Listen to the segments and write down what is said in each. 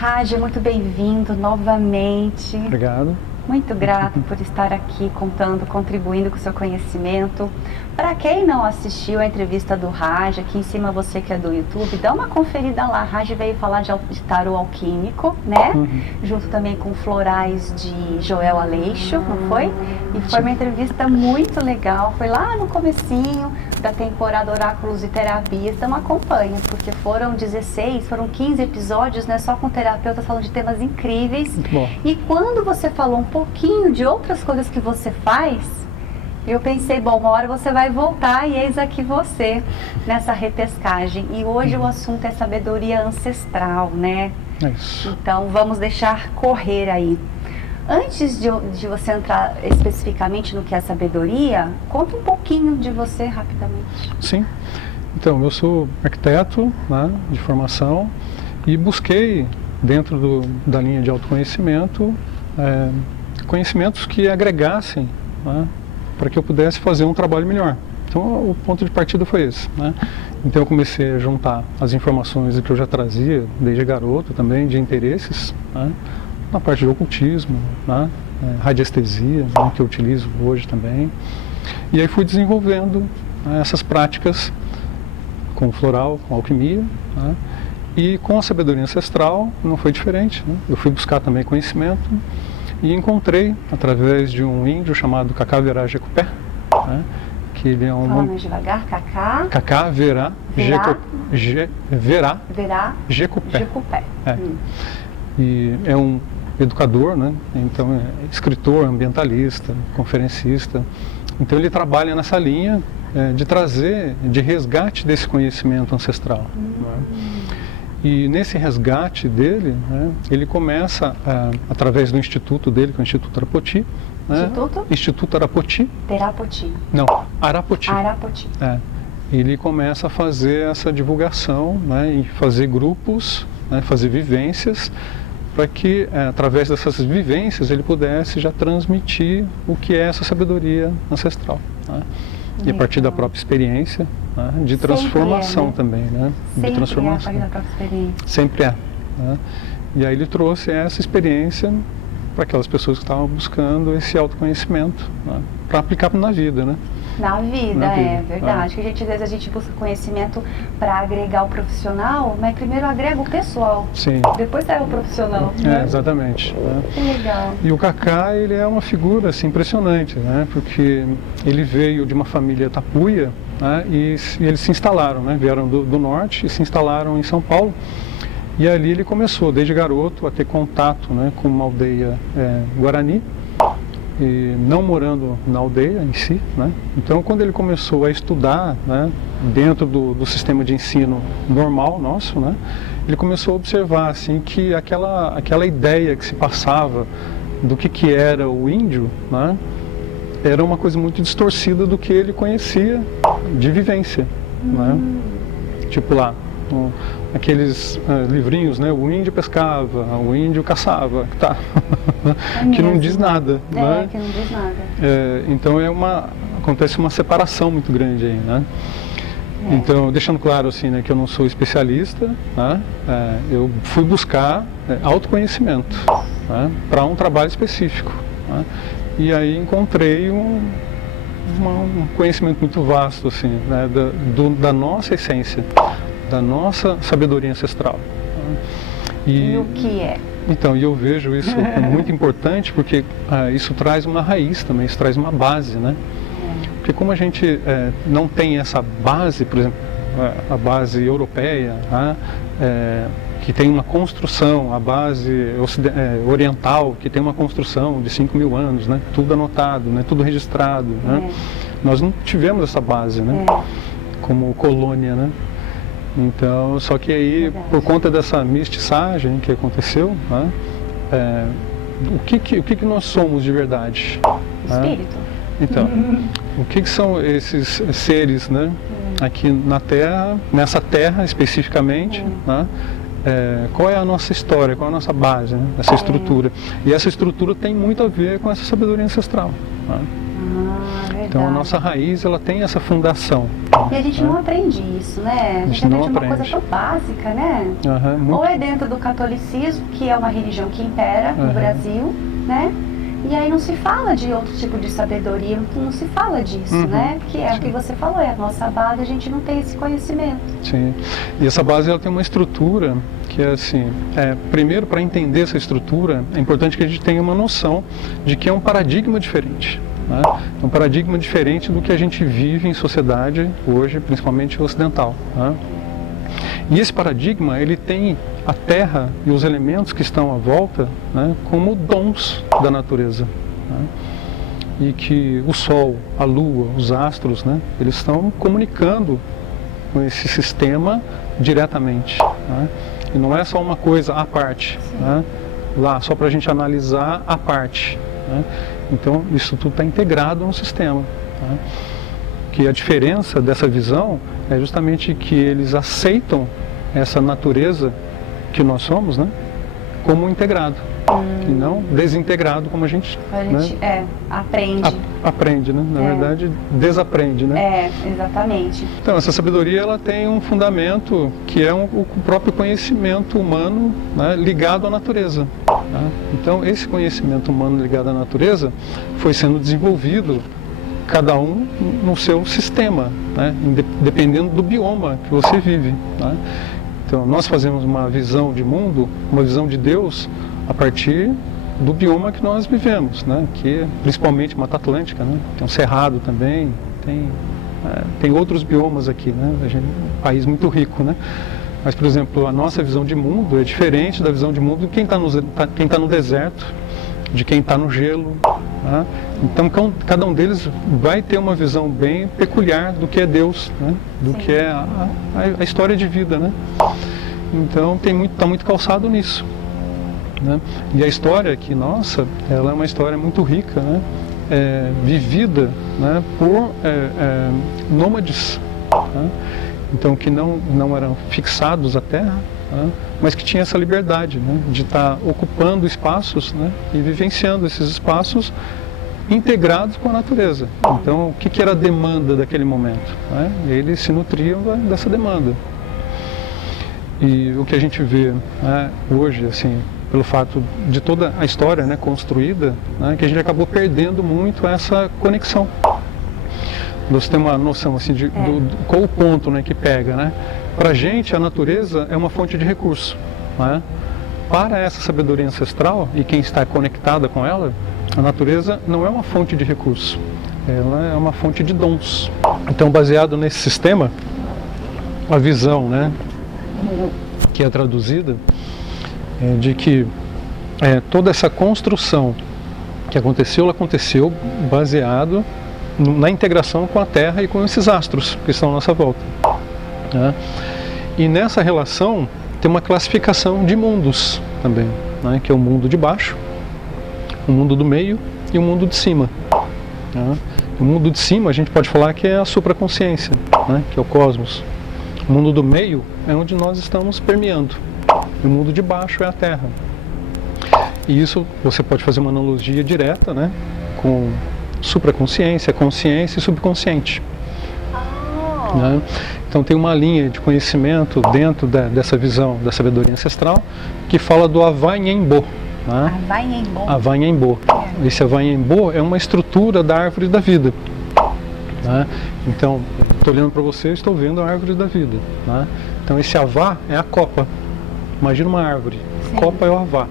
Raj, muito bem-vindo novamente. Obrigado. Muito grato por estar aqui contando, contribuindo com o seu conhecimento. Para quem não assistiu a entrevista do Raj, aqui em cima você que é do YouTube, dá uma conferida lá. Raj veio falar de tarô alquímico, né? Junto também com florais de Joel Aleixo, não foi? E foi uma entrevista muito legal. Foi lá no comecinho da temporada Oráculos e Terapias. Então acompanha, porque foram 15 episódios, né? Só com terapeutas falando de temas incríveis. Muito bom. E quando você falou um pouquinho de outras coisas que você faz, eu pensei, bom, uma hora você vai voltar e eis aqui você nessa repescagem. E hoje o assunto é sabedoria ancestral, né? É isso. Então vamos deixar correr aí. Antes de você entrar especificamente no que é sabedoria, conta um pouquinho de você rapidamente. Sim. Então, eu sou arquiteto, né, de formação, e busquei, dentro da linha de autoconhecimento, conhecimentos que agregassem, né, para que eu pudesse fazer um trabalho melhor. Então, o ponto de partida foi esse, né? Então, eu comecei a juntar as informações que eu já trazia, desde garoto também, de interesses, né, na parte de ocultismo, né, radiestesia, né, que eu utilizo hoje também. E aí fui desenvolvendo, né, essas práticas com floral, com alquimia, né, e com a sabedoria ancestral não foi diferente, né? Eu fui buscar também conhecimento e encontrei, através de um índio chamado Cacá Verá Jecupé, né, que ele é um... Fala mais devagar, Cacá Verá Jecupé. Jecupé. E é um educador, né? Então é escritor, ambientalista, conferencista. Então ele trabalha nessa linha de trazer, de resgate desse conhecimento ancestral. Né? E nesse resgate dele, né, ele começa, através do instituto dele, que é o Instituto Arapoti. Né? Instituto Arapoti. Terapoti. Não, Arapoti. Arapoti. Ele começa a fazer essa divulgação, né, e fazer grupos, né, fazer vivências, para que, através dessas vivências, ele pudesse já transmitir o que é essa sabedoria ancestral. Né? E a partir da própria experiência, né, de transformação, né? Também, né? Sempre de transformação. É a partir da própria experiência. Sempre é. Né? E aí ele trouxe essa experiência para aquelas pessoas que estavam buscando esse autoconhecimento, né, para aplicar na vida, né? Na vida, é verdade. Que às vezes a gente busca conhecimento para agregar o profissional, mas primeiro agrega o pessoal. Sim. Depois é o profissional. Né? Exatamente. Né? Que legal. E o Cacá, ele é uma figura assim, impressionante, né? Porque ele veio de uma família tapuia, né? E eles se instalaram, né? Vieram do norte e se instalaram em São Paulo. E ali ele começou, desde garoto, a ter contato, né, com uma aldeia guarani, e não morando na aldeia em si, né? Então, quando ele começou a estudar, né, dentro do sistema de ensino normal nosso, né, ele começou a observar assim, que aquela ideia que se passava do que era o índio, né, era uma coisa muito distorcida do que ele conhecia de vivência. Né? Tipo lá, aqueles livrinhos, né? O índio pescava, o índio caçava, tá? Que não diz nada. Né? Que não diz nada. Então acontece uma separação muito grande aí, né? Então, deixando claro assim, né, que eu não sou especialista, né? Eu fui buscar autoconhecimento, né, para um trabalho específico. Né? E aí encontrei um conhecimento muito vasto assim, né, da nossa essência, da nossa sabedoria ancestral. E o que é? Então, eu vejo isso como muito importante, porque isso traz uma raiz também, isso traz uma base, né? Porque como a gente não tem essa base, por exemplo, a base europeia, né, que tem uma construção, a base oriental, que tem uma construção de 5.000 anos, né, tudo anotado, né, tudo registrado. Né? Nós não tivemos essa base, né, como colônia, né? Então, só que aí, por conta dessa mestiçagem que aconteceu, né, o que nós somos de verdade? Espírito. Então, o que são esses seres, né, aqui na Terra, nessa Terra especificamente, né? Qual é a nossa história, qual é a nossa base, né, essa estrutura? E essa estrutura tem muito a ver com essa sabedoria ancestral. Né? Então a nossa raiz, ela tem essa fundação. E a gente não aprende isso, né? A gente aprende uma coisa tão básica, né? Ou é dentro do catolicismo, que é uma religião que impera no Brasil, né? E aí não se fala de outro tipo de sabedoria, não se fala disso, né? Que é o que você falou, é a nossa base, a gente não tem esse conhecimento. Sim, e essa base ela tem uma estrutura que é assim, primeiro, para entender essa estrutura, é importante que a gente tenha uma noção de que é um paradigma diferente. Né? É um paradigma diferente do que a gente vive em sociedade hoje, principalmente ocidental. Né? E esse paradigma, ele tem a Terra e os elementos que estão à volta, né, como dons da natureza. Né? E que o Sol, a Lua, os astros, né, eles estão comunicando com esse sistema diretamente. Né? E não é só uma coisa à parte, né? Lá, só para a gente analisar a parte. Né? Então, isso tudo está integrado no sistema. Né? Que a diferença dessa visão é justamente que eles aceitam essa natureza que nós somos, né, como integrado, e não desintegrado como a gente né, aprende. Aprende, né? Na verdade, desaprende, né? Exatamente. Então, essa sabedoria, ela tem um fundamento que é o próprio conhecimento humano, né, ligado à natureza. Tá? Então, esse conhecimento humano ligado à natureza foi sendo desenvolvido cada um no seu sistema, né? Dependendo do bioma que você vive. Né? Então, nós fazemos uma visão de mundo, uma visão de Deus, a partir do bioma que nós vivemos, né? Que é principalmente Mata Atlântica, né? Tem um Cerrado também, tem outros biomas aqui, né? A gente é um país muito rico, né? Mas, por exemplo, a nossa visão de mundo é diferente da visão de mundo de quem está no deserto, de quem está no gelo. Né? Então, cada um deles vai ter uma visão bem peculiar do que é Deus, né? Do que é a história de vida. Né? Então, está muito calçado nisso. Né? E a história aqui, nossa, ela é uma história muito rica, né? Vivida, né, por nômades, né? Então, que não eram fixados à terra, né, mas que tinha essa liberdade, né, de estar ocupando espaços, né, e vivenciando esses espaços integrados com a natureza. Então, o que era a demanda daquele momento? Né? Eles se nutriam dessa demanda. E o que a gente vê, né, hoje, assim, pelo fato de toda a história, né, construída, né, que a gente acabou perdendo muito essa conexão. Você tem uma noção assim, qual o ponto, né, que pega, né? Para a gente, a natureza é uma fonte de recurso. Né? Para essa sabedoria ancestral e quem está conectada com ela, a natureza não é uma fonte de recurso, ela é uma fonte de dons. Então, baseado nesse sistema, a visão, né, que é traduzida, é de que toda essa construção que aconteceu, ela aconteceu baseado na integração com a Terra e com esses astros que estão à nossa volta. Né? E nessa relação tem uma classificação de mundos também, né? Que é o mundo de baixo, o mundo do meio e o mundo de cima. Né? O mundo de cima a gente pode falar que é a supraconsciência, né? Que é o cosmos. O mundo do meio é onde nós estamos permeando. E o mundo de baixo é a Terra. E isso você pode fazer uma analogia direta, né, com supraconsciência, consciência e subconsciente. Né? Então tem uma linha de conhecimento dentro dessa visão da sabedoria ancestral que fala do Avanhembo. Né? Avanhembo. Esse Avanhembo é uma estrutura da árvore da vida. Né? Então, estou olhando para você, estou vendo a árvore da vida. Né? Então esse Avá é a copa. Imagina uma árvore. Sim. Copa é o Avá.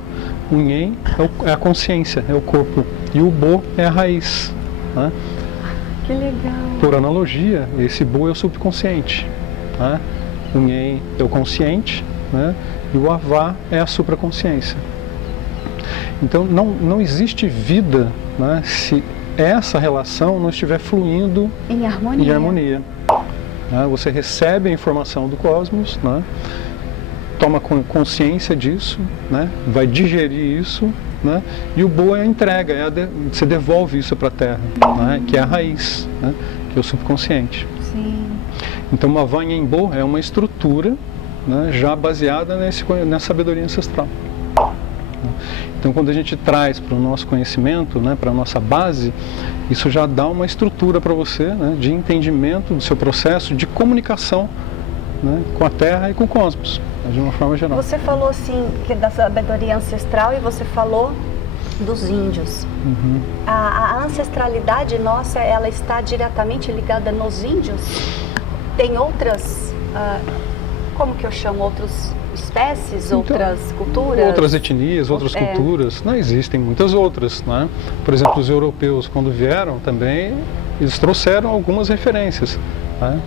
O Nhen é a consciência, é o corpo. E o Bo é a raiz. Né? Que legal. Por analogia, esse Bo é o subconsciente. Né? O Nhen é o consciente, né? E o Avá é a supraconsciência. Então não existe vida, né, se essa relação não estiver fluindo em harmonia. Né? Você recebe a informação do cosmos, né? Toma consciência disso, né? Vai digerir isso, né? E o Bo é a entrega, você devolve isso para a Terra, né? Que é a raiz, né? Que é o subconsciente. Sim. Então, uma Avanhembo é uma estrutura, né, já baseada nessa sabedoria ancestral. Então, quando a gente traz para o nosso conhecimento, né, para a nossa base, isso já dá uma estrutura para você, né, de entendimento do seu processo de comunicação, né, com a Terra e com o cosmos, de uma forma geral. Você falou assim que da sabedoria ancestral e você falou dos índios. Uhum. A ancestralidade nossa, ela está diretamente ligada nos índios? Tem outras, como que eu chamo, outras espécies, então, outras culturas? Outras etnias, outras culturas, não existem muitas outras, né? Por exemplo, os europeus, quando vieram também, eles trouxeram algumas referências, né?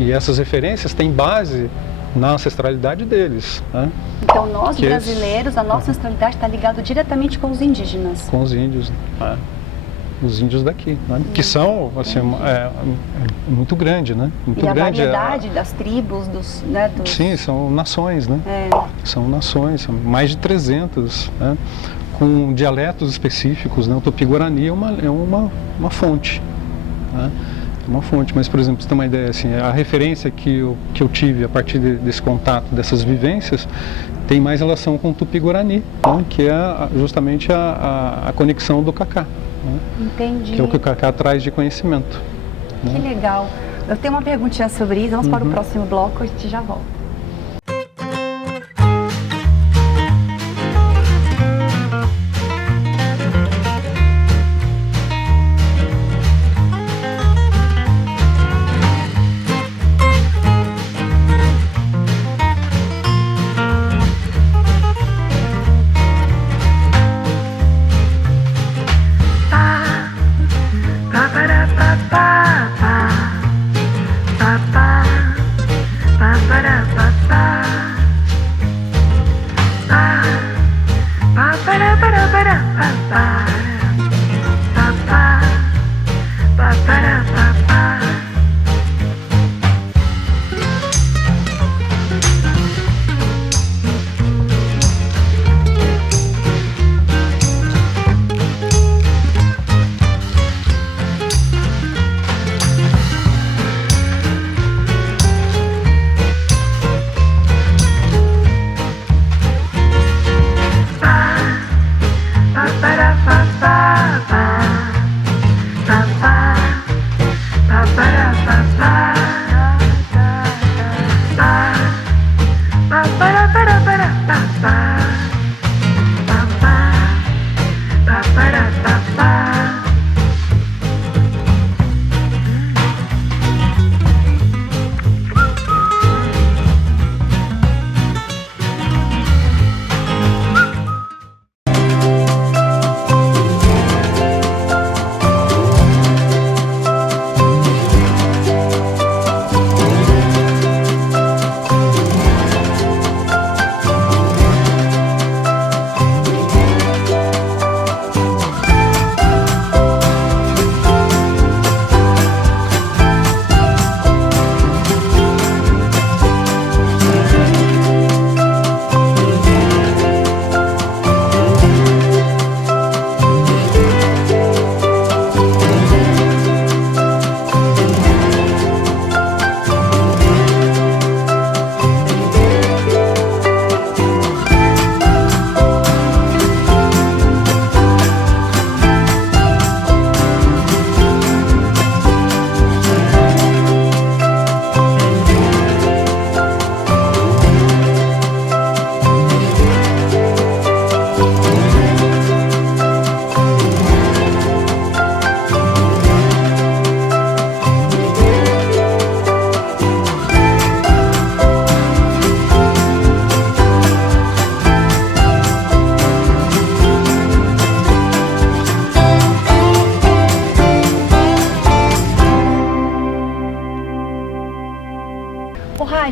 E essas referências têm base na ancestralidade deles, né? Então nós brasileiros, a nossa ancestralidade está ligada diretamente com os indígenas. Com os índios, né? Os índios daqui, né? Que são assim, muito grande, né? Muito e a grande variedade das tribos, né, dos... Sim, são nações, né? São nações, são mais de 300, né? Com dialetos específicos, né? O Tupi-Guarani é uma fonte, né? Uma fonte, mas, por exemplo, você tem uma ideia, assim, a referência que eu tive a partir desse contato, dessas vivências, tem mais relação com o Tupi-Guarani, né? Que é justamente a conexão do Cacá. Né? Entendi. Que é o que o Cacá traz de conhecimento. Que Né? legal. Eu tenho uma perguntinha sobre isso, vamos para o próximo bloco, a gente já volta.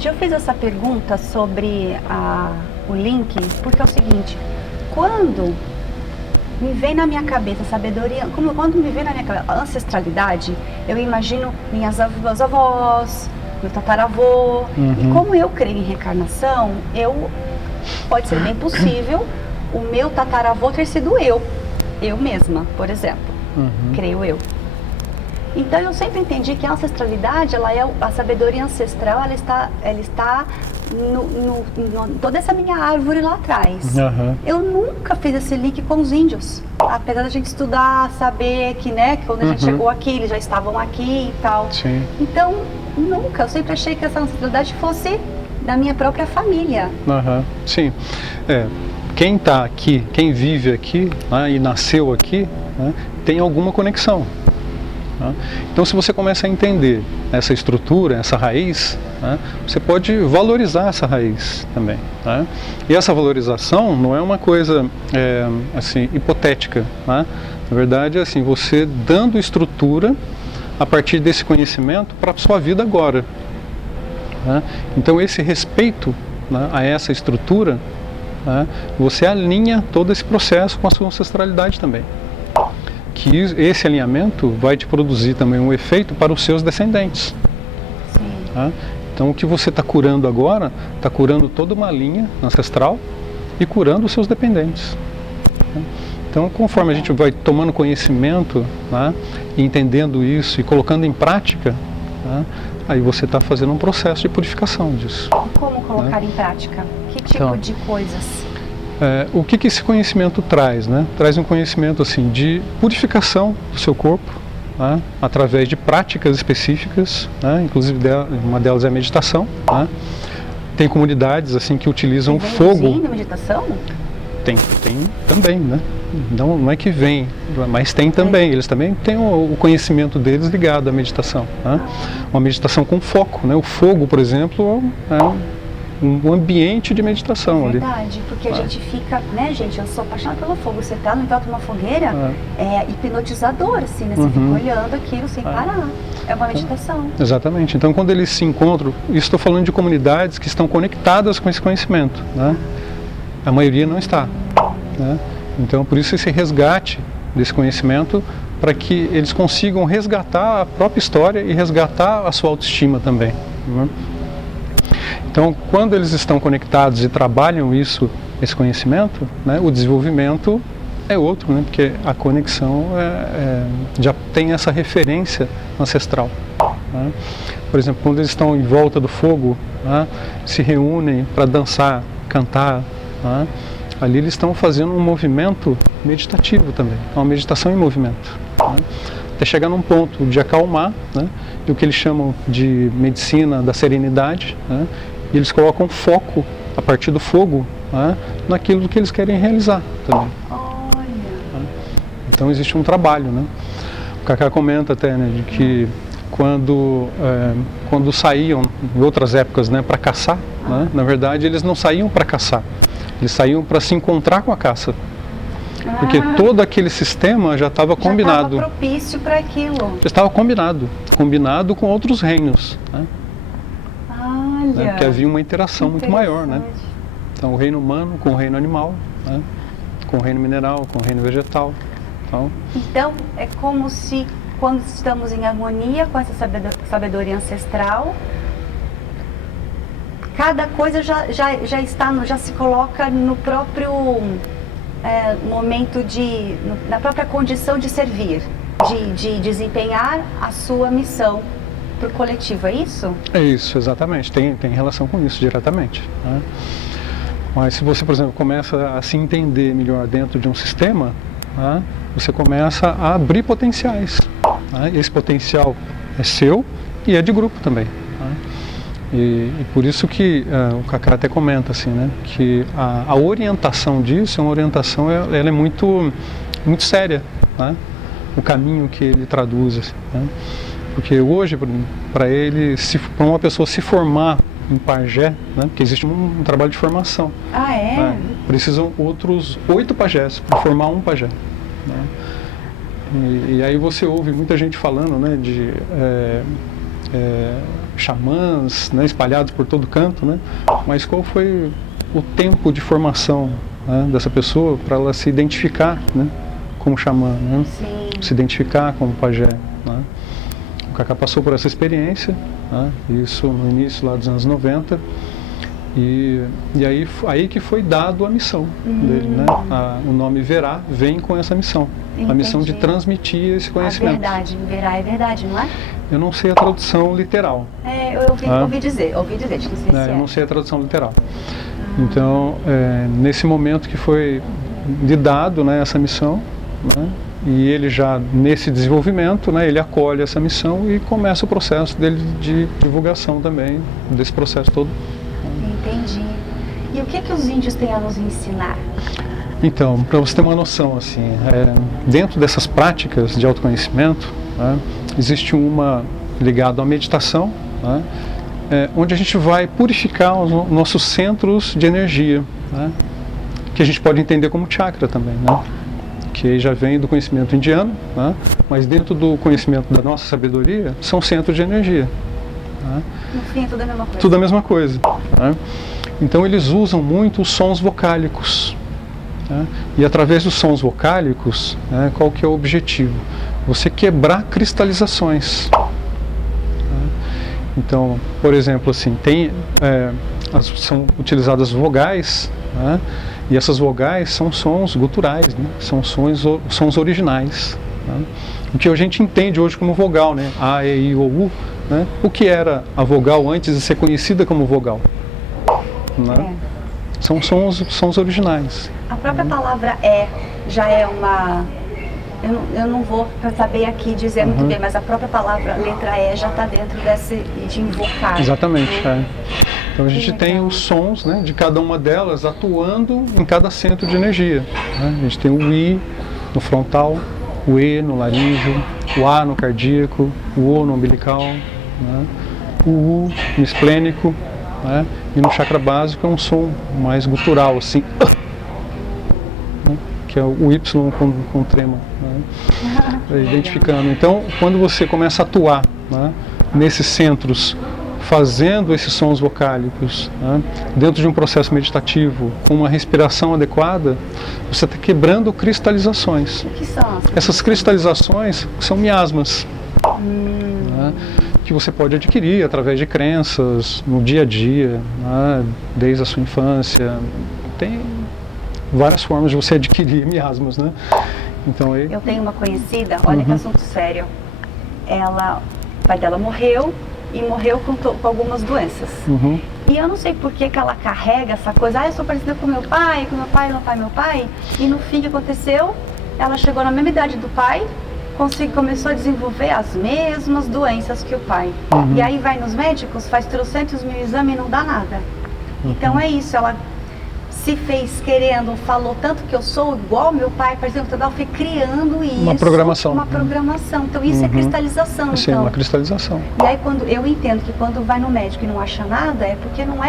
Eu fiz essa pergunta sobre o link, porque é o seguinte, quando me vem na minha cabeça sabedoria, quando me vem na minha cabeça a ancestralidade, eu imagino meus avós, meu tataravô, e como eu creio em reencarnação, pode ser bem possível o meu tataravô ter sido eu mesma, por exemplo, creio eu. Então eu sempre entendi que a ancestralidade, ela é a sabedoria ancestral, ela está toda essa minha árvore lá atrás. Eu nunca fiz esse link com os índios, apesar da gente estudar, saber que, né, que quando a gente chegou aqui, eles já estavam aqui e tal. Sim. Então, nunca, eu sempre achei que essa ancestralidade fosse da minha própria família. Sim. Quem está aqui, quem vive aqui, né, e nasceu aqui, né, tem alguma conexão. Né? Então, se você começa a entender essa estrutura, essa raiz, né, você pode valorizar essa raiz também. Né? E essa valorização não é uma coisa assim, hipotética. Né? Na verdade, assim, você dando estrutura a partir desse conhecimento para a sua vida agora. Né? Então, esse respeito, né, a essa estrutura, né, você alinha todo esse processo com a sua ancestralidade também. Que esse alinhamento vai te produzir também um efeito para os seus descendentes. Tá? Então, o que você está curando agora, está curando toda uma linha ancestral e curando os seus dependentes. Tá? Então, conforme a gente vai tomando conhecimento, tá, e entendendo isso e colocando em prática, tá, aí você está fazendo um processo de purificação disso. E como colocar em prática? Que tipo de coisas? O que esse conhecimento traz? Né? Traz um conhecimento assim, de purificação do seu corpo, né? Através de práticas específicas, né? Inclusive uma delas é a meditação. Né? Tem comunidades assim, que utilizam fogo. Tem meditação? Tem também, né? Não é que vem, mas tem também. Eles também têm o conhecimento deles ligado à meditação. Né? Uma meditação com foco. Né? O fogo, por exemplo, é um ambiente de meditação ali. Verdade, porque a gente fica, né, gente, eu sou apaixonada pelo fogo. Você tá no entanto de uma fogueira, é hipnotizador, assim, né? Você fica olhando aquilo sem parar. É uma meditação. Exatamente. Então, quando eles se encontram, estou falando de comunidades que estão conectadas com esse conhecimento, né? A maioria não está, né? Então, por isso esse resgate desse conhecimento, para que eles consigam resgatar a própria história e resgatar a sua autoestima também, né? Então, quando eles estão conectados e trabalham esse conhecimento, né, o desenvolvimento é outro, né, porque a conexão já tem essa referência ancestral. Né? Por exemplo, quando eles estão em volta do fogo, né, se reúnem para dançar, cantar, né, ali eles estão fazendo um movimento meditativo também, uma meditação em movimento. Né? Até chegar num ponto de acalmar, né, e o que eles chamam de medicina da serenidade, né, e eles colocam foco a partir do fogo, né, naquilo que eles querem realizar também. Olha. Então existe um trabalho, né? O Cacá comenta até, né, de que quando saíam em outras épocas, né, para caçar, né, na verdade eles não saíam para caçar, eles saíam para se encontrar com a caça. Porque todo aquele sistema já estava combinado. Já estava propício para aquilo. Já estava combinado com outros reinos. Né? Olha. Né? Porque havia uma interação muito maior. Né? Então, o reino humano com o reino animal, né? Com o reino mineral, com o reino vegetal. Então, é como se, quando estamos em harmonia com essa sabedoria ancestral, cada coisa já se coloca no próprio momento na própria condição de servir, de desempenhar a sua missão para o coletivo, é isso? É isso, exatamente, tem relação com isso diretamente. Né? Mas se você, por exemplo, começa a se entender melhor dentro de um sistema, né, você começa a abrir potenciais. Né? Esse potencial é seu e é de grupo também. Né? E por isso que o Cacá até comenta assim, né, que a orientação disso é uma orientação, ela é muito séria, né, o caminho que ele traduz, assim, né, porque hoje para ele, para uma pessoa se formar em pajé, né, porque existe um trabalho de formação, né, precisam outros 8 pajés para formar um pajé, né, e aí você ouve muita gente falando, né, de xamãs, né, espalhados por todo canto, né? Mas qual foi o tempo de formação, né, dessa pessoa para ela se identificar, né, como xamã, né? Se identificar como pajé, né? O Cacá passou por essa experiência, né, isso no início lá dos anos 90, E aí que foi dado a missão dele, né? O nome Verá vem com essa missão. Entendi. A missão de transmitir esse conhecimento. A verdade, Verá é verdade, não é? Eu não sei a tradução literal. Eu ouvi dizer, de não sei se Eu não sei a tradução literal. Então, nesse momento que foi lhe dado, né, essa missão, né, e ele já nesse desenvolvimento, né, ele acolhe essa missão e começa o processo dele de divulgação também, desse processo todo. Entendi. E o que os índios têm a nos ensinar? Então, para você ter uma noção, assim, dentro dessas práticas de autoconhecimento, né, existe uma ligada à meditação, né, onde a gente vai purificar os nossos centros de energia, né, que a gente pode entender como chakra também, né, que aí já vem do conhecimento indiano, né, mas dentro do conhecimento da nossa sabedoria, são centros de energia. Né. No fim é tudo a mesma coisa. Tudo a mesma coisa. Né. Então eles usam muito os sons vocálicos. Né, e através dos sons vocálicos, né, qual que é o objetivo? Você quebrar cristalizações. Então, por exemplo, assim, são utilizadas vogais, né, e essas vogais são sons guturais, né, são sons originais. Né, o que a gente entende hoje como vogal, né, A, E, I, O, U, né, o que era a vogal antes de ser conhecida como vogal. Né, são sons originais. A própria palavra já é uma... Eu não vou saber aqui dizer muito bem, mas a própria palavra, letra E, já está dentro de invocar. Exatamente. Né? Então a gente tem os sons, né, de cada uma delas atuando em cada centro de energia. Né? A gente tem o I no frontal, o E no laríngeo, o A no cardíaco, o O no umbilical, né? O U no esplênico, né? E no chakra básico é um som mais gutural, assim, né? Que é o Y com trema. Né? Identificando. Então, quando você começa a atuar, né, nesses centros, fazendo esses sons vocálicos, né, dentro de um processo meditativo, com uma respiração adequada, você está quebrando cristalizações. O que são? Essas cristalizações são miasmas, né, que você pode adquirir através de crenças no dia a dia, né, desde a sua infância. Tem várias formas de você adquirir miasmas, né? Então, aí... Eu tenho uma conhecida, olha que assunto sério. O pai dela morreu e morreu com algumas doenças. E eu não sei por que ela carrega essa coisa, eu sou parecida com meu pai, e no fim o que aconteceu, ela chegou na mesma idade do pai, começou a desenvolver as mesmas doenças que o pai. E aí vai nos médicos, faz 300.000 exames e não dá nada. Então é isso, ela se fez querendo, falou tanto que eu sou igual meu pai, por exemplo, ela foi criando isso. Uma programação. Então isso é cristalização. Sim, então. Uma cristalização. E aí quando eu entendo que quando vai no médico e não acha nada, é porque não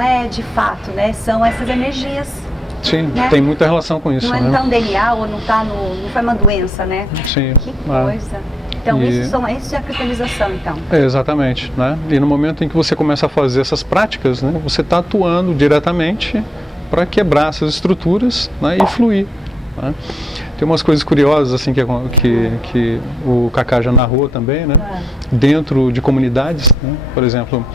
é de fato, né? São essas energias. Sim, né? Tem muita relação com isso. Não está no DNA ou não foi uma doença, né? Sim. Que coisa. Então isso é a cristalização, então. Exatamente, né? E no momento em que você começa a fazer essas práticas, né, você está atuando diretamente para quebrar essas estruturas, né, e fluir. Né? Tem umas coisas curiosas assim que o Kaká já narrou também, né? Dentro de comunidades, né? Por exemplo,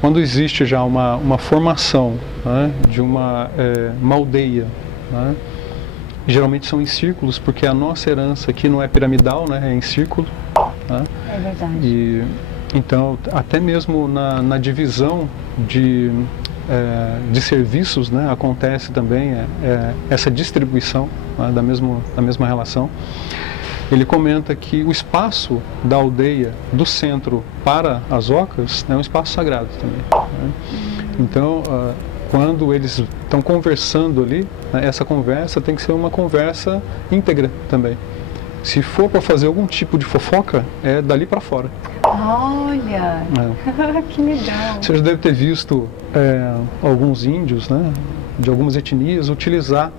quando existe já uma formação, né, de uma aldeia, né? Geralmente são em círculos, porque a nossa herança aqui não é piramidal, né, é em círculo. Né? É verdade. Então, até mesmo na divisão de serviços, né, acontece também essa distribuição, né, da mesma relação. Ele comenta que o espaço da aldeia, do centro para as ocas, é um espaço sagrado também. Né? Então, quando eles estão conversando ali, né, essa conversa tem que ser uma conversa íntegra também. Se for para fazer algum tipo de fofoca, é dali para fora. Olha, que legal. Você já deve ter visto alguns índios, né, de algumas etnias, utilizar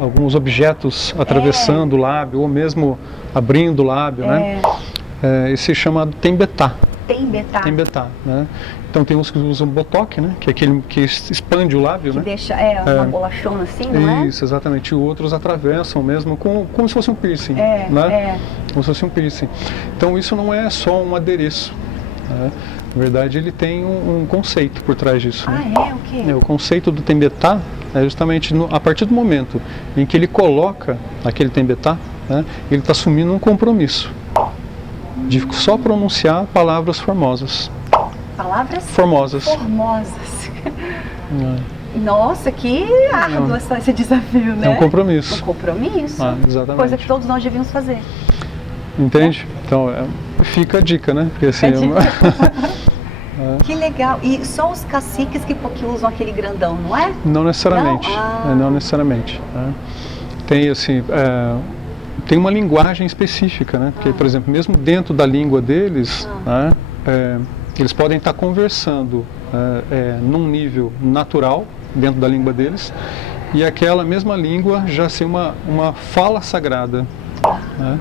alguns objetos atravessando o lábio, ou mesmo abrindo o lábio, né? Esse é chamado tembetá. Tembetá, né? Então tem uns que usam botox, né? Que é aquele que expande o lábio, que né? Deixa uma bolachona assim, não é? Isso, exatamente. E outros atravessam mesmo como se fosse um piercing, né? como se fosse um piercing. Então isso não é só um adereço, né? Na verdade ele tem um conceito por trás disso. Né? Ah, é? O quê? O conceito do tembetá é justamente a partir do momento em que ele coloca aquele tembetá, né, ele está assumindo um compromisso de só pronunciar palavras formosas. Palavras formosas. Nossa, que árduo esse desafio, né? É um compromisso. Um compromisso. Exatamente. Coisa que todos nós devíamos fazer. Entende? Então, fica a dica, né? Porque, assim, Que legal. E só os caciques que usam aquele grandão, não é? Não necessariamente. Não necessariamente. Né? Tem, assim, tem uma linguagem específica, né? Porque, por exemplo, mesmo dentro da língua deles, né, eles podem estar conversando num nível natural, dentro da língua deles, e aquela mesma língua já ser uma fala sagrada, né?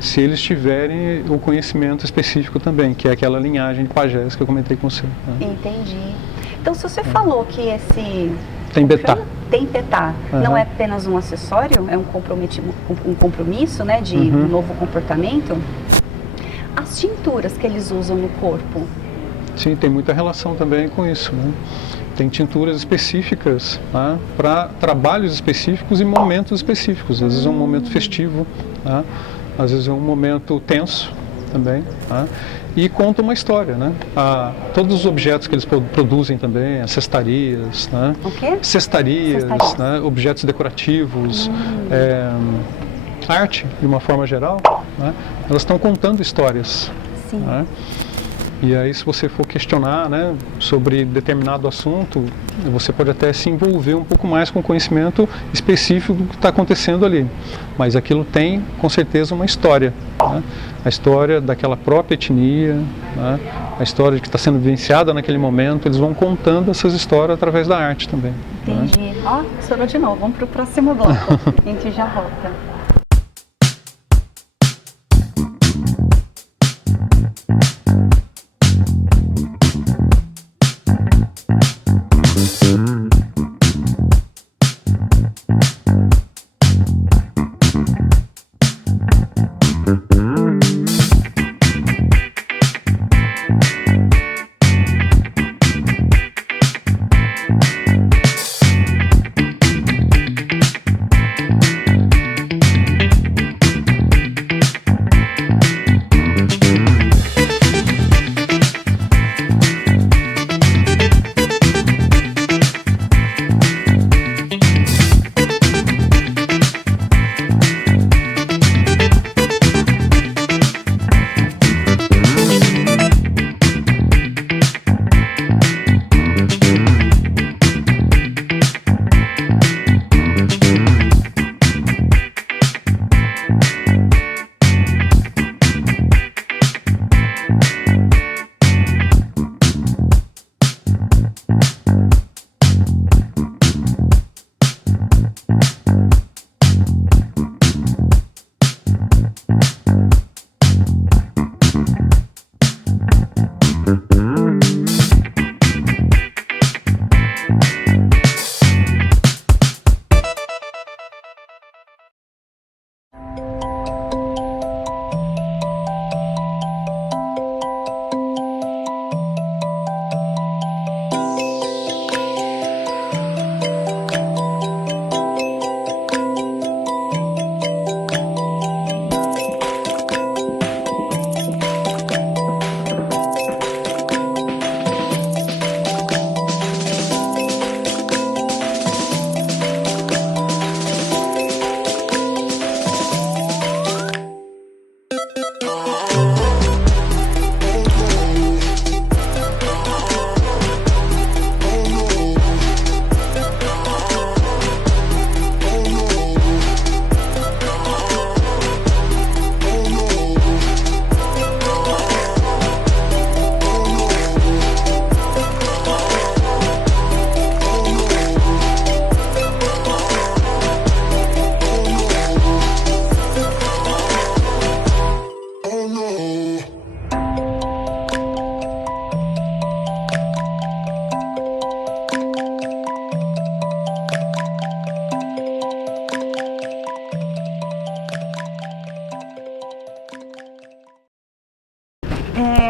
Se eles tiverem o conhecimento específico também, que é aquela linhagem de pajés que eu comentei com você. Né? Entendi. Então, se você falou que esse tembetá não é apenas um acessório, é um compromisso, né, de um novo comportamento, as tinturas que eles usam no corpo? Sim, tem muita relação também com isso, né? Tem tinturas específicas, tá, para trabalhos específicos e momentos específicos. Às vezes é um momento festivo, tá? Às vezes é um momento tenso também, tá? E conta uma história, né? Todos os objetos que eles produzem também, as cestarias, né? O quê? Cestarias, né? Objetos decorativos, arte de uma forma geral, né? Elas estão contando histórias. Sim. Né? E aí, se você for questionar, né, sobre determinado assunto, você pode até se envolver um pouco mais com o conhecimento específico do que está acontecendo ali. Mas aquilo tem, com certeza, uma história. Né? A história daquela própria etnia, né? A história que está sendo vivenciada naquele momento. Eles vão contando essas histórias através da arte também. Entendi. Né? Ó, estourou de novo. Vamos para o próximo bloco. A gente já volta.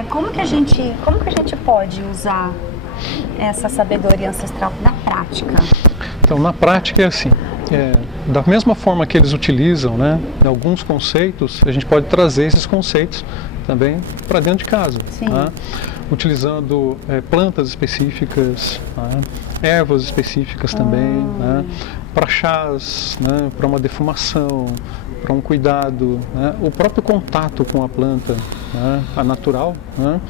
Como que a gente pode usar essa sabedoria ancestral na prática? Então, na prática é assim, da mesma forma que eles utilizam, né, alguns conceitos, a gente pode trazer esses conceitos também para dentro de casa. Sim. Né, utilizando plantas específicas, né, ervas específicas também, né, para chás, né, para uma defumação, para um cuidado, né, o próprio contato com a planta, né, a natural, né,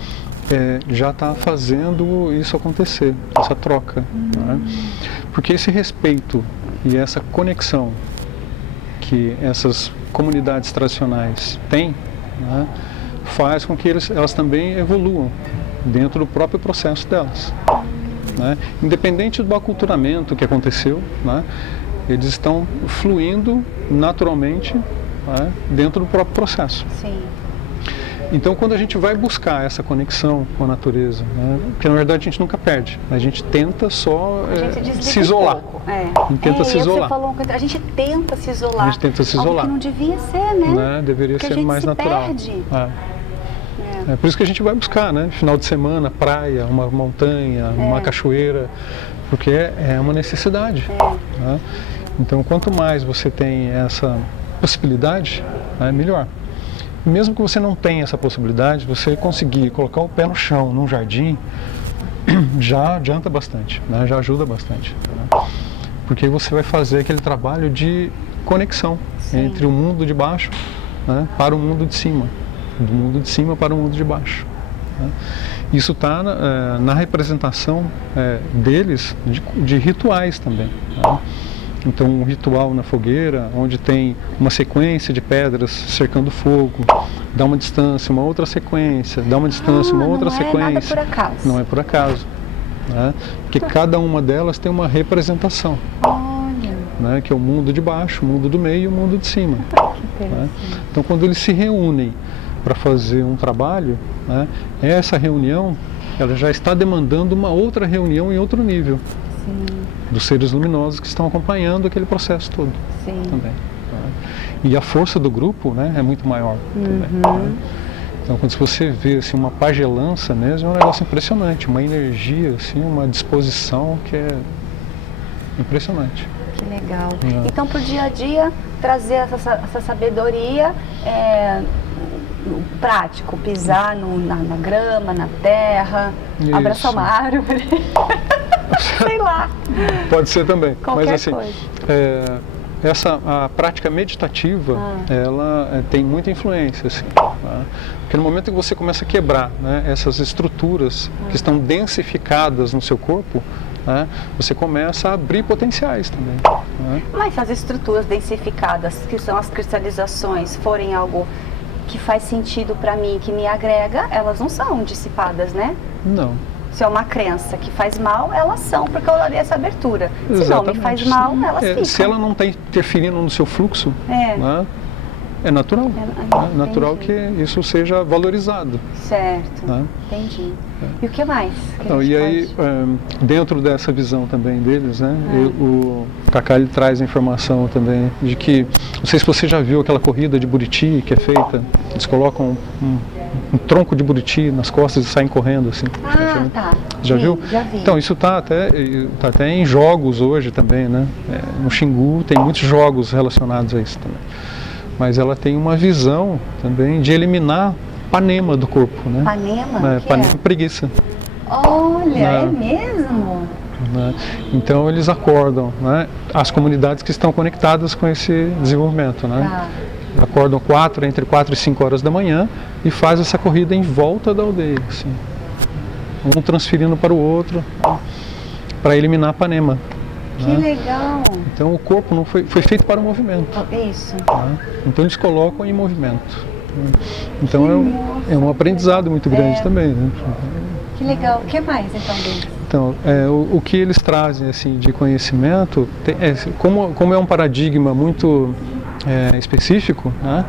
já está fazendo isso acontecer, essa troca. Né? Porque esse respeito e essa conexão que essas comunidades tradicionais têm, né, faz com que elas também evoluam dentro do próprio processo delas. Né? Independente do aculturamento que aconteceu, né, eles estão fluindo naturalmente, né, dentro do próprio processo. Sim. Então, quando a gente vai buscar essa conexão com a natureza, né, porque na verdade a gente nunca perde, a gente tenta só se isolar. A gente tenta se isolar. Você falou, a gente tenta se isolar. A gente tenta se isolar. Algo que não devia ser, né? Deveria porque ser mais natural. Perde. É por isso que a gente vai buscar, né? Final de semana, praia, uma montanha, uma cachoeira, porque é uma necessidade. Né? Então, quanto mais você tem essa possibilidade, melhor. Mesmo que você não tenha essa possibilidade, você conseguir colocar o pé no chão, num jardim, já adianta bastante, né? Já ajuda bastante. Né? Porque você vai fazer aquele trabalho de conexão entre o mundo de baixo, né, para o mundo de cima. Do mundo de cima para o mundo de baixo. Né? Isso está na representação deles de rituais também. Né? Então, um ritual na fogueira, onde tem uma sequência de pedras cercando o fogo, dá uma distância, uma outra sequência, dá uma distância, uma outra sequência. Não é nada por acaso. Não é por acaso. Né? Porque cada uma delas tem uma representação. Olha. Né? Que é o mundo de baixo, o mundo do meio e o mundo de cima. Né? Então, quando eles se reúnem para fazer um trabalho, né, essa reunião ela já está demandando uma outra reunião em outro nível. Sim. Dos seres luminosos que estão acompanhando aquele processo todo. Sim. Também. Né? E a força do grupo, né, é muito maior. Também, né? Então, quando você vê assim, uma pagelança mesmo, é um negócio impressionante, uma energia, assim, uma disposição que é impressionante. Que legal. Então, para o dia a dia, trazer essa sabedoria prático, pisar na grama, na terra, Isso. abraçar uma árvore, sei lá. Pode ser também. Qualquer mas assim, coisa. A prática meditativa, ela tem muita influência, assim, tá? Porque no momento que você começa a quebrar, né, essas estruturas que estão densificadas no seu corpo, né, você começa a abrir potenciais também. Né? Mas se as estruturas densificadas, que são as cristalizações, forem algo que faz sentido para mim, que me agrega, elas não são dissipadas, né? Não. Se é uma crença que faz mal, elas são, porque eu dei essa abertura. Se não me faz mal, elas ficam. Se ela não está interferindo no seu fluxo, né, é natural. É natural que isso seja valorizado. Certo, né? Entendi. E o que mais? E aí, dentro dessa visão também deles, né, o Cacá ele traz a informação também de que, não sei se você já viu aquela corrida de Buriti que é feita, eles colocam um tronco de buriti nas costas e saem correndo assim. Tá. Já viu? Já vi. Então, isso tá até em jogos hoje também, né? No Xingu tem muitos jogos relacionados a isso também. Mas ela tem uma visão também de eliminar panema do corpo, né? Panema? Preguiça. Olha, é mesmo? Né? Então eles acordam, né, as comunidades que estão conectadas com esse desenvolvimento, né? Acordam entre 4 e 5 horas da manhã e faz essa corrida em volta da aldeia, assim. Um transferindo para o outro para eliminar a panema. Que legal! Então o corpo não foi feito para o movimento. Isso. Né? Então eles colocam em movimento. Então é um aprendizado muito grande também. Né? Que legal. O que mais então deles? Então, o que eles trazem assim, de conhecimento, como é um paradigma muito específico, né?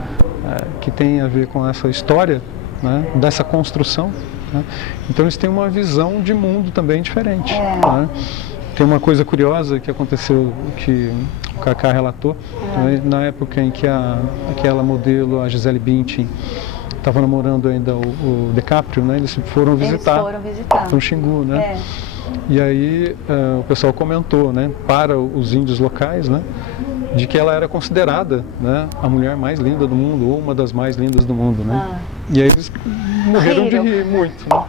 Que tem a ver com essa história, né? Dessa construção, né? Então eles têm uma visão de mundo também diferente. Né? Tem uma coisa curiosa que aconteceu, que o Cacá relatou, né? Na época em que aquela modelo, a Gisele Bündchen, estava namorando ainda o DiCaprio, né? Eles foram visitar no Xingu, né? É. E aí o pessoal comentou, né, para os índios locais, né, de que ela era considerada, né, a mulher mais linda do mundo, ou uma das mais lindas do mundo, né? E aí eles morreram de rir muito, né?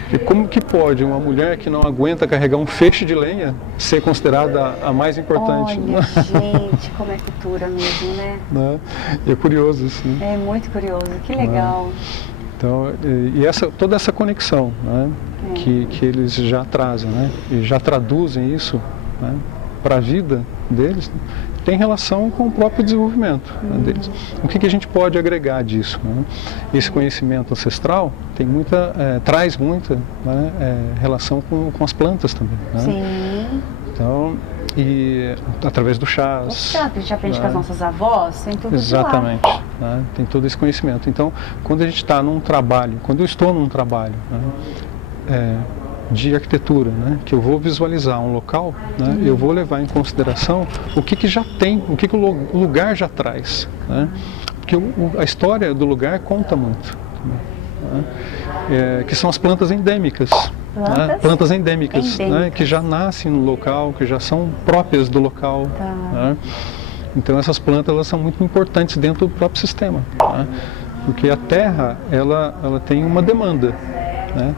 Porque como que pode uma mulher que não aguenta carregar um feixe de lenha ser considerada a mais importante? Olha, gente, como é cultura mesmo, né? É curioso isso, né? É muito curioso, que legal. Então, toda essa conexão, né, que eles já trazem, né, e já traduzem isso, né, para a vida deles, tem relação com o próprio desenvolvimento, né, deles. O que a gente pode agregar disso? Né? Esse conhecimento ancestral traz muita, né, relação com as plantas também. Né? Sim. Então, e através do chás. O chá que a gente aprende com as nossas avós, tem tudo exatamente, de lá. Né? Tem todo esse conhecimento. Então, quando a gente está num trabalho, quando eu estou num trabalho, né, de arquitetura, né, que eu vou visualizar um local, né, eu vou levar em consideração o que já tem, o que o lugar já traz. Né? Porque a história do lugar conta muito. Né? Que são as plantas endêmicas. Plantas endêmicas, né, que já nascem no local, que já são próprias do local. Né? Então essas plantas elas são muito importantes dentro do próprio sistema, né? Porque a terra ela tem uma demanda, né,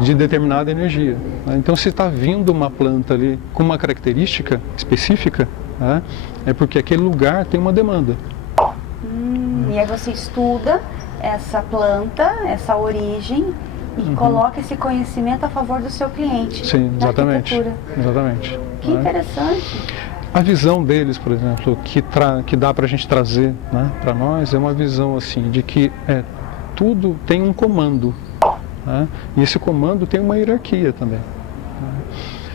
de determinada energia. Né? Então se está vindo uma planta ali com uma característica específica, né, é porque aquele lugar tem uma demanda. E aí você estuda essa planta, essa origem, e coloca esse conhecimento a favor do seu cliente. Sim, exatamente. Exatamente. Que interessante. A visão deles, por exemplo, que dá para a gente trazer, né, para nós, é uma visão assim de que tudo tem um comando, né, e esse comando tem uma hierarquia também. Né.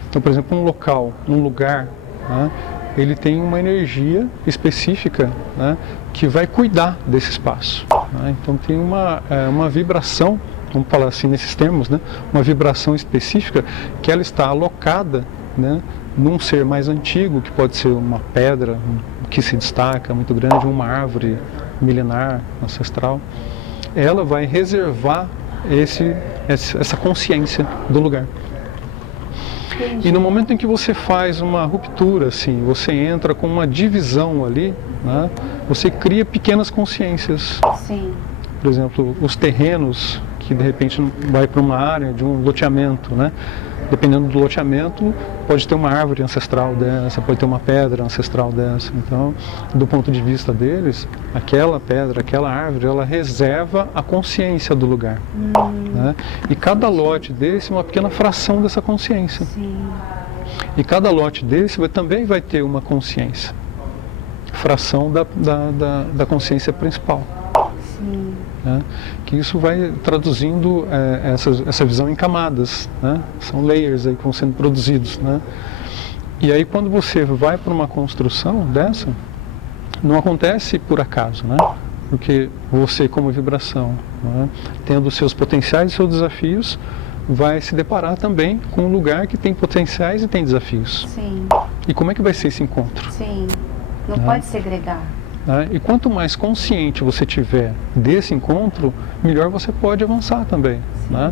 Então, por exemplo, um lugar, né, ele tem uma energia específica, né, que vai cuidar desse espaço. Né. Então tem uma vibração, vamos falar assim nesses termos, né, uma vibração específica que ela está alocada, né, num ser mais antigo, que pode ser uma pedra que se destaca muito grande, uma árvore milenar, ancestral. Ela vai reservar essa consciência do lugar. Entendi. E no momento em que você faz uma ruptura, assim, você entra com uma divisão ali, né, você cria pequenas consciências. Sim. Por exemplo, os terrenos que de repente vai para uma área de um loteamento, né? Dependendo do loteamento, pode ter uma árvore ancestral dessa, pode ter uma pedra ancestral dessa. Então, do ponto de vista deles, aquela pedra, aquela árvore, ela reserva a consciência do lugar. Né? E cada lote desse é uma pequena fração dessa consciência. Sim. E cada lote desse também vai ter uma consciência, fração da consciência principal. Sim. Né? Que isso vai traduzindo essa visão em camadas, né? São layers aí que vão sendo produzidos, né? E aí quando você vai para uma construção dessa, não acontece por acaso, né? Porque você como vibração, né, tendo seus potenciais e seus desafios, vai se deparar também com um lugar que tem potenciais e tem desafios. Sim. E como é que vai ser esse encontro? Sim. Não pode segregar. Né? E quanto mais consciente você tiver desse encontro, melhor você pode avançar também, né?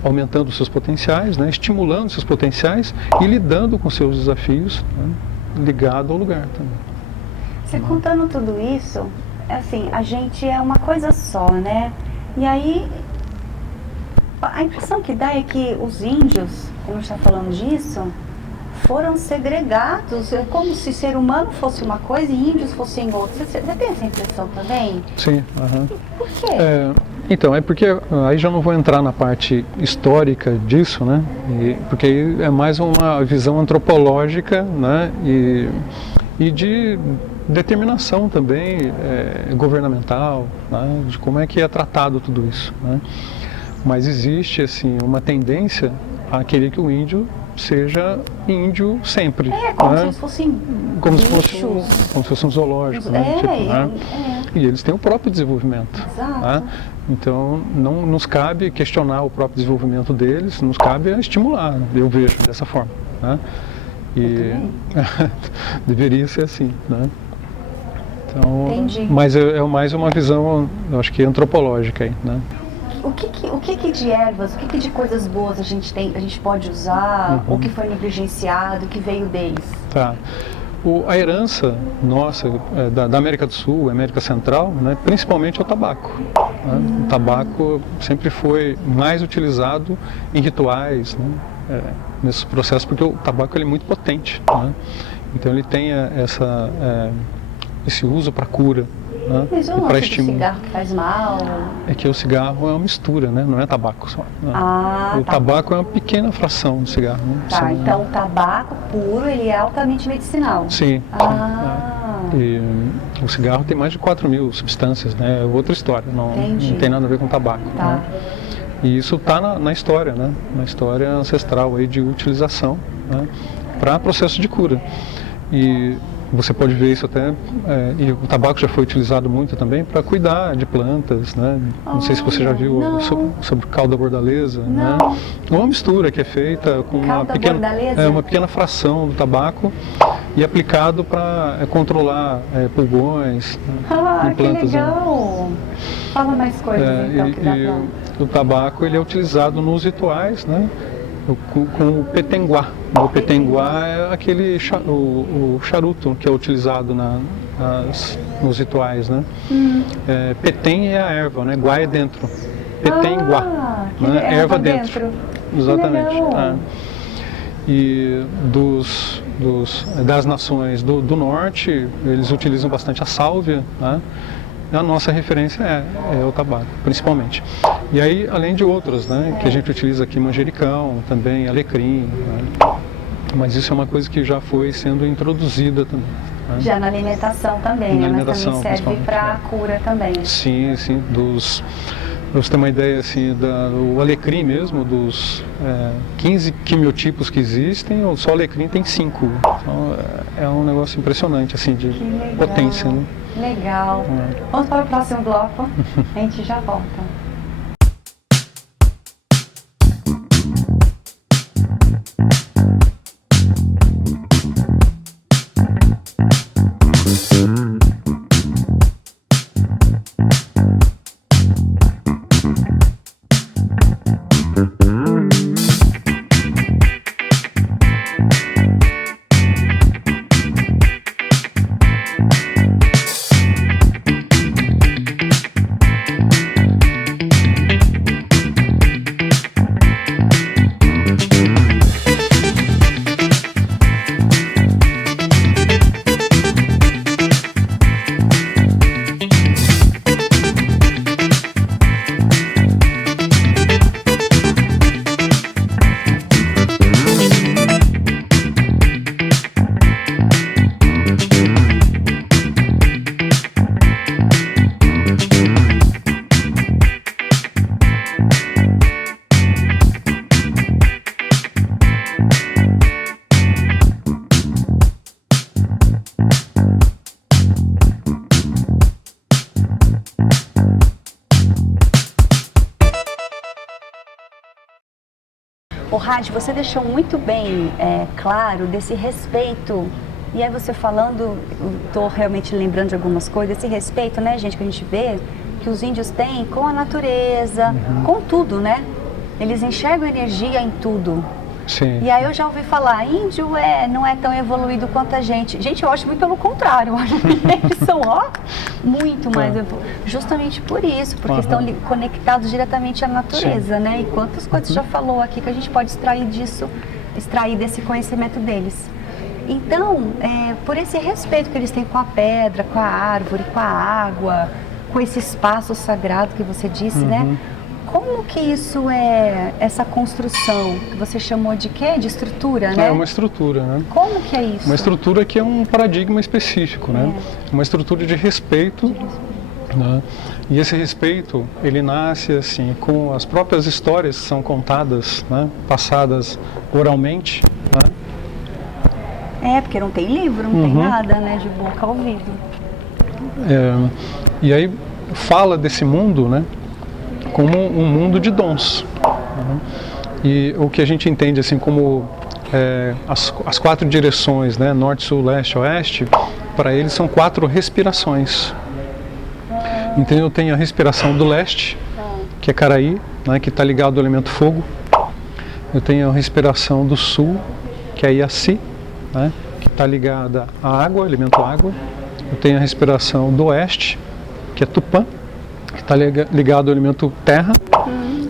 Aumentando os seus potenciais, né? Estimulando seus potenciais e lidando com seus desafios, né? Ligado ao lugar também. Você contando tudo isso, assim, a gente é uma coisa só, né? E aí, a impressão que dá é que os índios, como a gente está falando disso, foram segregados, é como se ser humano fosse uma coisa e índios fossem outra. Você tem essa impressão também? Sim. Por quê? Então, é porque aí já não vou entrar na parte histórica disso, né? Porque aí é mais uma visão antropológica, né? E de determinação também governamental, né? De como é que é tratado tudo isso, né? Mas existe assim uma tendência a querer que o índio seja índio sempre. Como né? se fossem como bichos. se fosse um zoológico, né? Né? E eles têm o próprio desenvolvimento. Exato. Né? Então não nos cabe questionar o próprio desenvolvimento deles, nos cabe estimular, eu vejo dessa forma. Né? E deveria ser assim. Né? Então, Entendi. mas é mais uma visão, eu acho que antropológica aí, né? O que de ervas, o que de coisas boas a gente pode usar, ou que foi negligenciado, que veio deles? Tá. A herança nossa, da América do Sul, América Central, né, principalmente é o tabaco. Né? O tabaco sempre foi mais utilizado em rituais, né, nesses processos, porque o tabaco ele é muito potente. Né? Então ele tem esse uso para cura. Né? Mas eu não para acho que o cigarro que faz mal. É que o cigarro é uma mistura, né? Não é tabaco só. Né? O tabaco é uma pequena fração do cigarro. Né? Tá, então o tabaco puro ele é altamente medicinal. Sim. Ah. E o cigarro tem mais de 4.000 substâncias, né? É outra história, não tem nada a ver com tabaco. Tá. Né? E isso está na história, né? Na história ancestral aí de utilização, né? Para processo de cura. E você pode ver isso até, e o tabaco já foi utilizado muito também para cuidar de plantas, né? Não sei se você já viu sobre calda bordaleza, né? Uma mistura que é feita com uma pequena fração do tabaco e aplicado para controlar pulgões em plantas. Que legal! Fala mais coisas então que dá pra... O tabaco ele é utilizado nos rituais, né? Com o petenguá. O petenguá é aquele o charuto que é utilizado nos rituais, né? Petem é a erva, né? Guá é dentro. Petenguá, né? Erva dentro. Exatamente. E das nações do norte, eles utilizam bastante a sálvia, né? A nossa referência é o tabaco, principalmente. E aí, além de outras, né, que a gente utiliza aqui, manjericão, também alecrim, né? Mas isso é uma coisa que já foi sendo introduzida também. Né? Já na alimentação também, né? Mas também serve para cura também. Sim, sim. Para você ter uma ideia, assim, do alecrim mesmo, dos 15 quimiotipos que existem, só o alecrim tem 5. Então, é um negócio impressionante, assim, de potência, né? Legal. Vamos para o próximo bloco, a gente já volta. O Raj, você deixou muito bem claro desse respeito, e aí você falando, estou realmente lembrando de algumas coisas, esse respeito, né, gente, que a gente vê que os índios têm com a natureza, com tudo, né? Eles enxergam energia em tudo. Sim. E aí eu já ouvi falar, índio não é tão evoluído quanto a gente. Gente, eu acho muito pelo contrário, eu acho que eles são, muito mais justamente por isso, porque estão conectados diretamente à natureza, né? E quantas coisas você já falou aqui que a gente pode extrair desse conhecimento deles. Então, por esse respeito que eles têm com a pedra, com a árvore, com a água, com esse espaço sagrado que você disse, né? Como que isso essa construção que você chamou de quê? De estrutura, né? É uma estrutura, né? Como que é isso? Uma estrutura que é um paradigma específico, né? Uma estrutura de respeito, né? E esse respeito, ele nasce assim, com as próprias histórias que são contadas, né? Passadas oralmente, né? Porque não tem livro, não tem nada, né? De boca ao ouvido. E aí fala desse mundo, né? Como um mundo de dons. E o que a gente entende assim como as 4 direções, né, norte, sul, leste, oeste, para ele são 4 respirações. Então eu tenho a respiração do leste, que é Caraí, né, que está ligado ao elemento fogo. Eu tenho a respiração do sul, que é Iaci, né, que está ligada à água, elemento água. Eu tenho a respiração do oeste, que é Tupã, que está ligado ao elemento terra.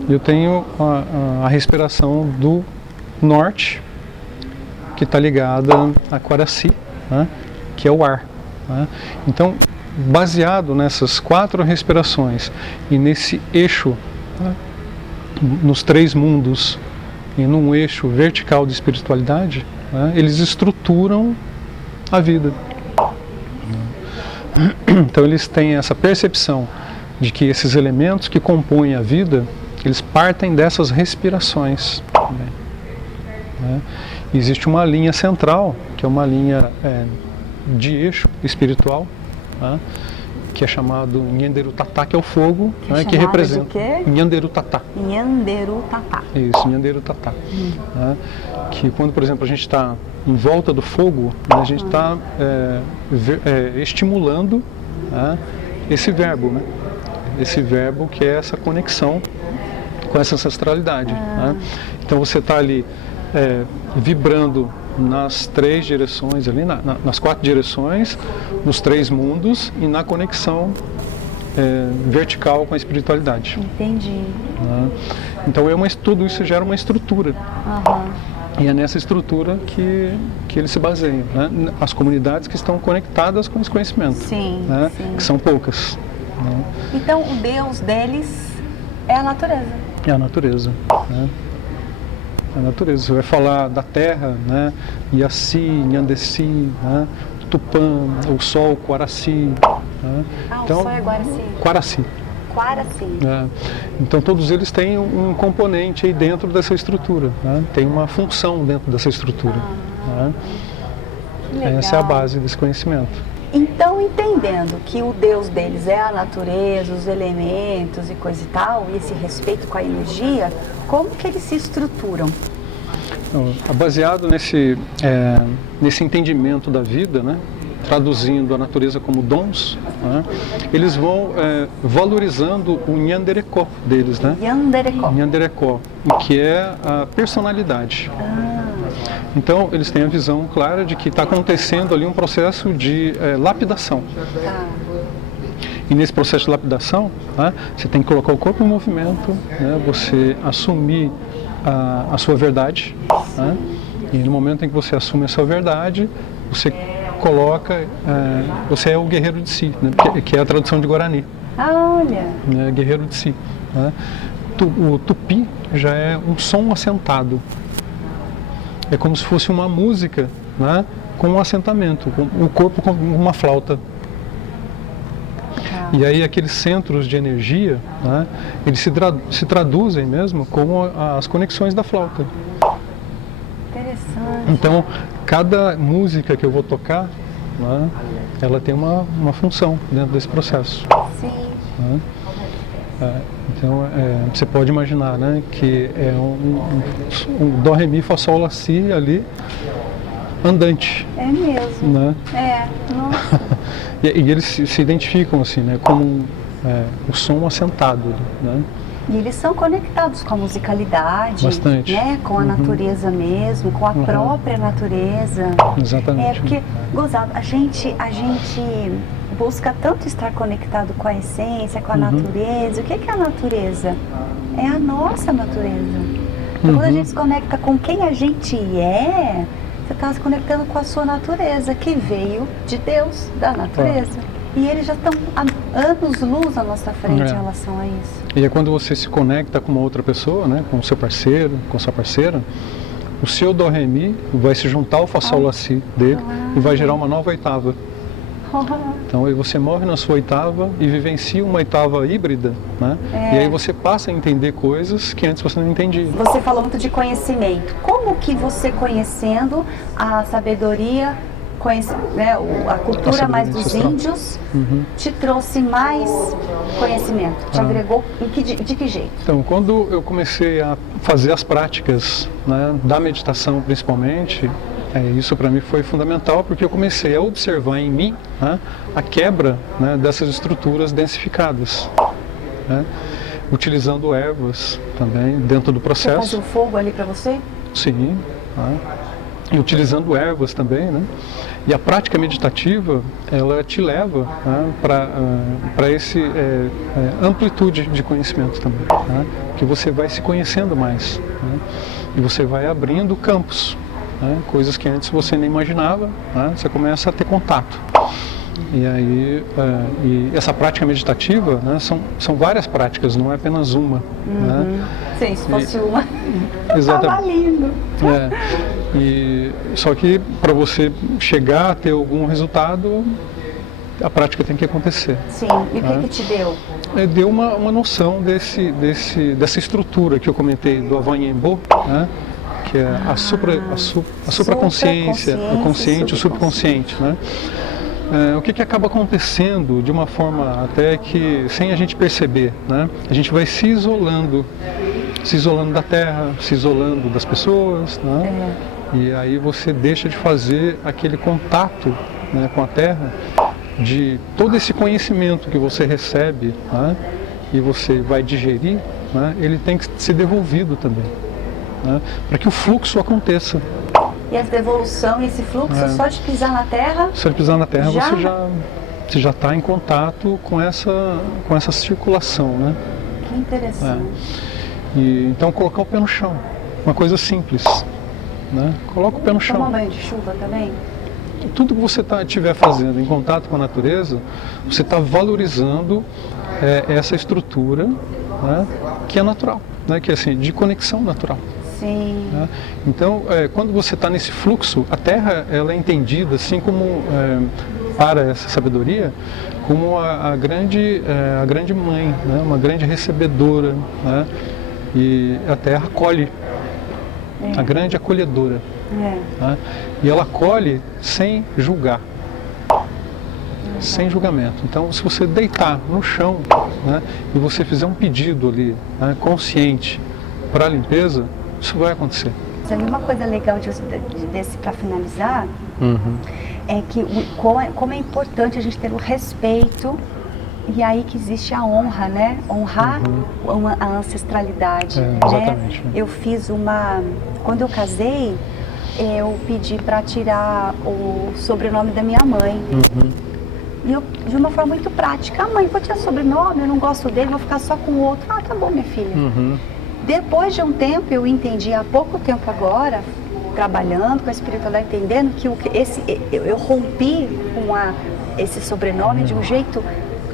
E eu tenho a respiração do norte, que está ligada a Quaraci, né, que é o ar. Né. Então, baseado nessas 4 respirações e nesse eixo, né, nos 3 mundos, e num eixo vertical de espiritualidade, né, eles estruturam a vida. Então eles têm essa percepção de que esses elementos que compõem a vida, eles partem dessas respirações. Né? Existe uma linha central, que é uma linha de eixo espiritual, né, que é chamado Nyanderu-Tatá, que é o fogo, né, que representa Nyanderu-Tatá. Nyanderu-Tatá. Isso, Nyanderu-Tatá. Né, que quando, por exemplo, a gente está em volta do fogo, né, a gente está estimulando, né, esse verbo, né, esse verbo que é essa conexão com essa ancestralidade. Né. Então você está ali vibrando nas 3 direções, ali nas 4 direções, nos 3 mundos e na conexão vertical com a espiritualidade. Entendi. Né? Então tudo isso gera uma estrutura. E é nessa estrutura que eles se baseiam, né? As comunidades que estão conectadas com esse conhecimento, sim, né? Sim. Que são poucas. Né? Então o Deus deles é a natureza. É a natureza. Né? A natureza. Você vai falar da terra, né? Iaci, Nhandeci, né? Tupã, o sol, Quaraci. Né? Então, o sol é Guaraci. Quaraci. Quaraci. Então todos eles têm um componente aí dentro dessa estrutura, né? Tem uma função dentro dessa estrutura. Né? Essa é a base desse conhecimento. Então, entendendo que o Deus deles é a natureza, os elementos e coisa e tal, e esse respeito com a energia, como que eles se estruturam? Então, baseado nesse entendimento da vida, né, traduzindo a natureza como dons, né, eles vão valorizando o Nyanderekó deles, né? Nyanderekó, que é a personalidade. Então, eles têm a visão clara de que está acontecendo ali um processo de lapidação. E nesse processo de lapidação, né, você tem que colocar o corpo em movimento, né, você assumir a sua verdade. Né, e no momento em que você assume a sua verdade, você coloca, você é o guerreiro de si, né, que é a tradução de Guarani. Olha! Guerreiro de si. Né. O tupi já é um som assentado. É como se fosse uma música, né, com um assentamento, com o corpo com uma flauta. E aí aqueles centros de energia, né, eles se traduzem mesmo como as conexões da flauta. Interessante. Então, cada música que eu vou tocar, né, ela tem uma função dentro desse processo. Sim. Né? Então, você pode imaginar, né, que é um Dó, Ré, Mi, Fá, Sol, Lá, Si ali, andante. É mesmo. Né? Nossa. e eles se identificam assim, né, como o som assentado. Né? E eles são conectados com a musicalidade, bastante, né, com a natureza mesmo, com a própria natureza. Exatamente. Porque, gozado, a gente busca tanto estar conectado com a essência, com a natureza. O que é a natureza? É a nossa natureza. Então, quando a gente se conecta com quem a gente é, você está se conectando com a sua natureza, que veio de Deus, da natureza. E eles já estão há anos-luz à nossa frente em relação a isso. E é quando você se conecta com uma outra pessoa, né, com o seu parceiro, com a sua parceira, o seu Dó, Ré, Mi vai se juntar ao Fá, Sol, Lá, Si dele e vai gerar uma nova oitava. Então aí você morre na sua oitava e vivencia uma oitava híbrida, né? E aí você passa a entender coisas que antes você não entendia. Você falou muito de conhecimento. Como que você, conhecendo a sabedoria, né, a cultura mais dos índios, te trouxe mais conhecimento? Te agregou de que jeito? Então, quando eu comecei a fazer as práticas, né, da meditação principalmente, Isso para mim foi fundamental, porque eu comecei a observar em mim, né, a quebra, né, dessas estruturas densificadas, né, utilizando ervas também dentro do processo. Você faz o fogo ali para você? Sim, né, e utilizando ervas também, né, e a prática meditativa, ela te leva, né, para esse amplitude de conhecimento também, né, que você vai se conhecendo mais, né, e você vai abrindo campos. Coisas que antes você nem imaginava, né? Você começa a ter contato. E aí, e essa prática meditativa, né, são várias práticas, não é apenas uma. Né? Sim, se fosse uma, exatamente. Tava lindo. Só que para você chegar a ter algum resultado, a prática tem que acontecer. Sim, e o que te deu? Deu uma noção dessa estrutura que eu comentei do Avanhembo, né? Que é a supraconsciência, o consciente e o subconsciente, né? O que acaba acontecendo de uma forma até que, sem a gente perceber, né? A gente vai se isolando da Terra, se isolando das pessoas, né? E aí você deixa de fazer aquele contato, né, com a Terra, de todo esse conhecimento que você recebe, né, e você vai digerir, né, ele tem que ser devolvido também. Né, para que o fluxo aconteça. E a devolução e esse fluxo, só de pisar na Terra? Só de pisar na Terra você já está em contato com essa circulação, né? Que interessante. Então colocar o pé no chão, uma coisa simples, né? Coloca o pé no chão. Tomar banho de chuva também? Tudo que você estiver fazendo em contato com a natureza, você está valorizando essa estrutura, né, que é natural, né, que é assim, de conexão natural. Sim. Né? Então, quando você está nesse fluxo, a Terra ela é entendida assim como, para essa sabedoria, como a grande mãe, né? Uma grande recebedora, né? E a Terra acolhe, a grande acolhedora. Né? E ela acolhe sem julgar, sem julgamento. Então, se você deitar no chão, né, e você fizer um pedido ali, né, consciente, para a limpeza, isso vai acontecer. Uma coisa legal desse para finalizar, é que como é importante a gente ter o respeito, e aí que existe a honra, né? Honrar a ancestralidade. Exatamente. Né? Eu fiz quando eu casei, eu pedi para tirar o sobrenome da minha mãe. E eu, de uma forma muito prática, mãe, vou tirar sobrenome, eu não gosto dele, vou ficar só com o outro. Ah, tá bom, minha filha. Depois de um tempo, eu entendi, há pouco tempo agora, trabalhando com a espiritualidade, entendendo que eu rompi com esse sobrenome de um jeito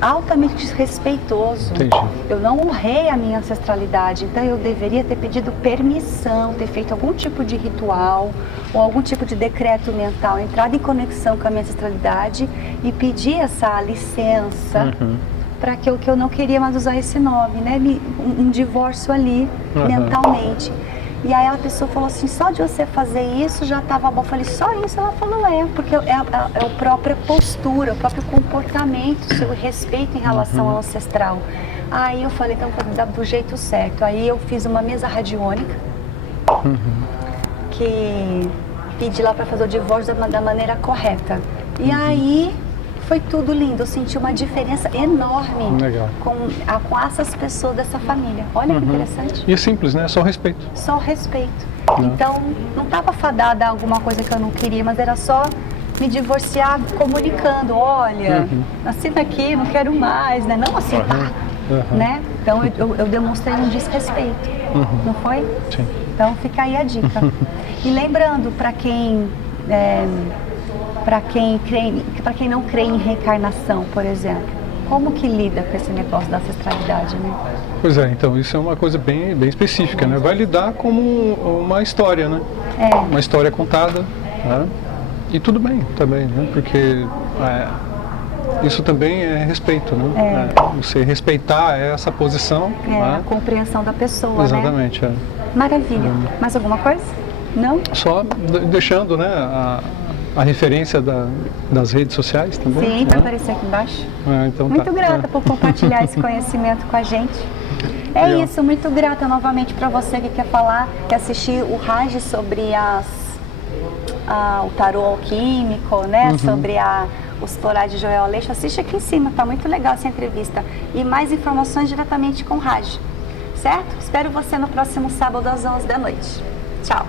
altamente desrespeitoso. Entendi. Eu não honrei a minha ancestralidade, então eu deveria ter pedido permissão, ter feito algum tipo de ritual ou algum tipo de decreto mental, entrado em conexão com a minha ancestralidade e pedir essa licença para que eu não queria mais usar esse nome, né? Um divórcio ali, mentalmente. E aí a pessoa falou assim, só de você fazer isso já estava bom. Eu falei, só isso? Ela falou, porque é a própria postura, o próprio comportamento, o seu respeito em relação ao ancestral. Aí eu falei, então vou dar do jeito certo. Aí eu fiz uma mesa radiônica, que pedi lá para fazer o divórcio da maneira correta. E aí foi tudo lindo, eu senti uma diferença enorme com essas pessoas dessa família. Olha que interessante. E é simples, né? Só respeito. Só respeito. Então, não estava fadada a alguma coisa que eu não queria, mas era só me divorciar comunicando, olha, assina aqui, não quero mais, né? Não assim, né? Então, eu demonstrei um desrespeito, não foi? Sim. Então, fica aí a dica. E lembrando, para quem não crê em reencarnação, por exemplo, como que lida com esse negócio da ancestralidade, né? Pois é, então isso é uma coisa bem específica, né? Vai lidar como uma história, né? Uma história contada, né? E tudo bem também, né? Porque isso também é respeito, né? Você respeitar essa posição. A compreensão da pessoa, exatamente, né? Maravilha. Mais alguma coisa? Não? Só deixando, né, a referência das redes sociais também. Sim, vai aparecer aqui embaixo. Então muito grata por compartilhar esse conhecimento com a gente. Isso, muito grata novamente para você que quer falar, quer assistir o Raj sobre o tarô alquímico, né? Sobre os florais de Joel Aleixo, assiste aqui em cima, tá muito legal essa entrevista. E mais informações diretamente com o Raj, certo? Espero você no próximo sábado às 11 da noite. Tchau.